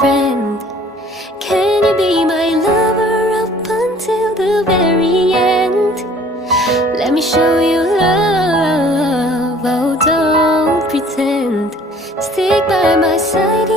friend? Can you be my lover up until the very end? Let me show you love, oh don't pretend. Stick by my side